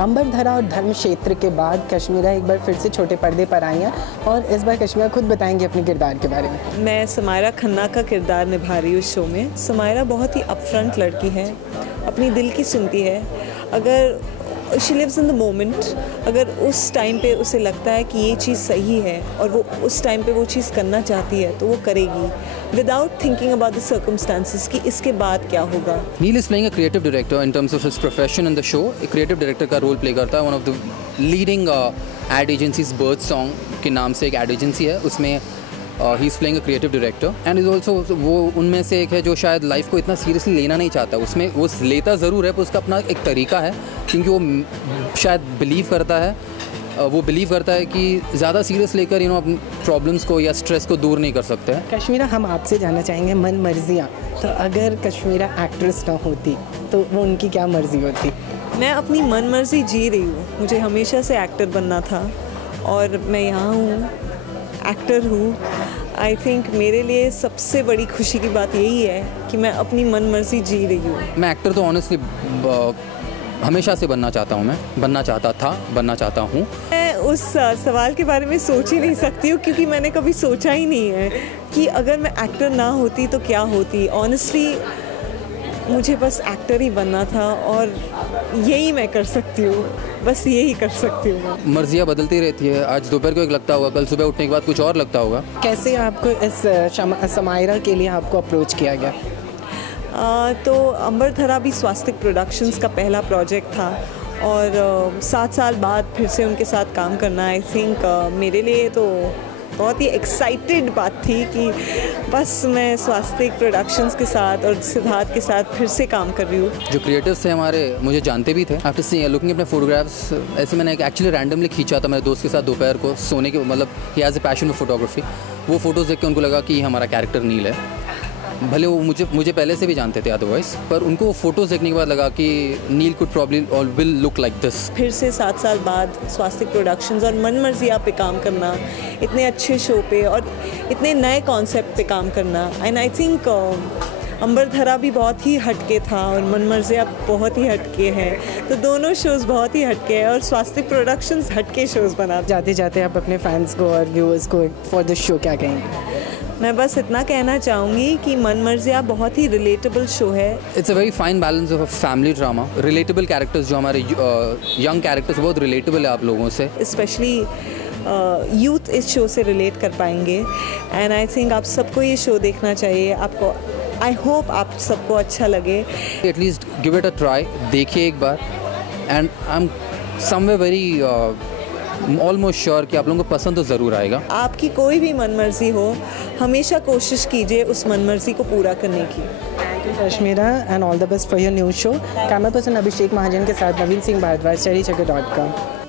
अंबरधरा और धर्मक्षेत्र के बाद कश्मीरा एक बार फिर से छोटे पर्दे पर आई हैं और इस बार कश्मीरा खुद बताएंगी अपने किरदार के बारे में। मैं समायरा खन्ना का किरदार निभा रही हूँ इस शो में। समायरा बहुत ही अपफ्रंट लड़की है, अपनी दिल की सुनती है। अगर she lives in the moment, अगर उस टाइम पे उसे लगता है कि ये चीज़ सही है और वो उस टाइम पे वो चीज़ करना चाहती है तो वो करेगी without thinking about the circumstances कि इसके बाद क्या होगा। Neil is playing a creative director in terms of his profession in the show. एक क्रिएटिव डायरेक्टर का रोल प्ले करता है। One of the leading ad agencies Birth Song के नाम से एक एड एजेंसी है, उसमें ही is playing a creative director and is also वो उनमें से एक है जो शायद लाइफ को इतना सीरियसली लेना नहीं चाहता। उसमें वो लेता ज़रूर है पर उसका अपना एक तरीका है, क्योंकि वो शायद बिलीव करता है कि ज़्यादा सीरियस लेकर अपनी प्रॉब्लम्स को या स्ट्रेस को दूर नहीं कर सकते हैं। कश्मीरा, हम आपसे जानना चाहेंगे मन मर्जियाँ, तो अगर कश्मीरा एक्ट्रेस ना होती तो वो उनकी क्या मर्जी होती? मैं अपनी मन मर्जी जी रही हूँ। मुझे हमेशा से एक्टर बनना था और मैं यहाँ हूँ, एक्टर हूँ। आई थिंक मेरे लिए सबसे बड़ी खुशी की बात यही है कि मैं अपनी मन मर्जी जी रही हूँ। मैं एक्टर तो ऑनेस्टली हमेशा से बनना चाहता हूँ। मैं बनना चाहता हूँ। मैं उस सवाल के बारे में सोच ही नहीं सकती हूँ, क्योंकि मैंने कभी सोचा ही नहीं है कि अगर मैं एक्टर ना होती तो क्या होती। ऑनेस्टली मुझे बस एक्टर ही बनना था और यही मैं कर सकती हूँ, बस यही कर सकती हूँ। मर्जियाँ बदलती रहती है। आज दोपहर को एक लगता होगा, कल सुबह उठने के बाद कुछ और लगता होगा। कैसे आपको इस समायरा के लिए आपको अप्रोच किया गया? तो अंबरधरा भी स्वास्तिक प्रोडक्शंस का पहला प्रोजेक्ट था और 7 साल बाद फिर से उनके साथ काम करना आई थिंक मेरे लिए तो बहुत ही एक्साइटेड बात थी कि बस मैं स्वास्तिक प्रोडक्शंस के साथ और सिद्धार्थ के साथ फिर से काम कर रही हूँ। जो क्रिएटर्स थे हमारे मुझे जानते भी थे। आफ्टर सी लुकिंग अपने फोटोग्राफ्स, ऐसे मैंने एक्चुअली रैंडमली खींचा था मेरे दोस्त के साथ दोपहर को सोने के, मतलब he has a passion for photography. वो फ़ोटोज़ देख के उनको लगा कि ये हमारा कैरेक्टर नील है। भले वो मुझे पहले से भी जानते थे अदरवाइज, पर उनको वो फ़ोटोज़ देखने के बाद लगा कि नील कुड प्रॉब्ली और विल लुक लाइक दिस। फिर से 7 साल बाद स्वास्तिक प्रोडक्शंस और मन मर्जिया पे काम करना, इतने अच्छे शो पे और इतने नए कॉन्सेप्ट पे काम करना, एंड आई थिंक अंबरधरा भी बहुत ही हटके था और मन मर्जिया बहुत ही हटके हैं, तो दोनों शोज़ बहुत ही हटके हैं और स्वास्तिक प्रोडक्शंस हटके शोज़ बना। जाते जाते आप अपने फैंस को और व्यूअर्स को फॉर द शो क्या कहेंगे? मैं बस इतना कहना चाहूँगी कि मन मर्जिया बहुत ही रिलेटेबल शो है। It's a very fine balance of a family drama. Relatable characters जो हमारे यंग कैरेक्टर्स बहुत रिलेटेबल है आप लोगों से। स्पेशली यूथ इस शो से रिलेट कर पाएंगे एंड आई थिंक आप सबको ये शो देखना चाहिए। आपको आई होप आप सबको अच्छा लगे। At least give it a try, देखिए एक बार and I am somewhere very almost sure कि आप लोगों को पसंद तो ज़रूर आएगा। आपकी कोई भी मन मर्जी हो, हमेशा कोशिश कीजिए उस मन मर्जी को पूरा करने की। Kashmera and all the best for your new show. Camera person Abhishek Mahajan के साथ नवीन सिंह भारद्वाज, चरीचक्र.com।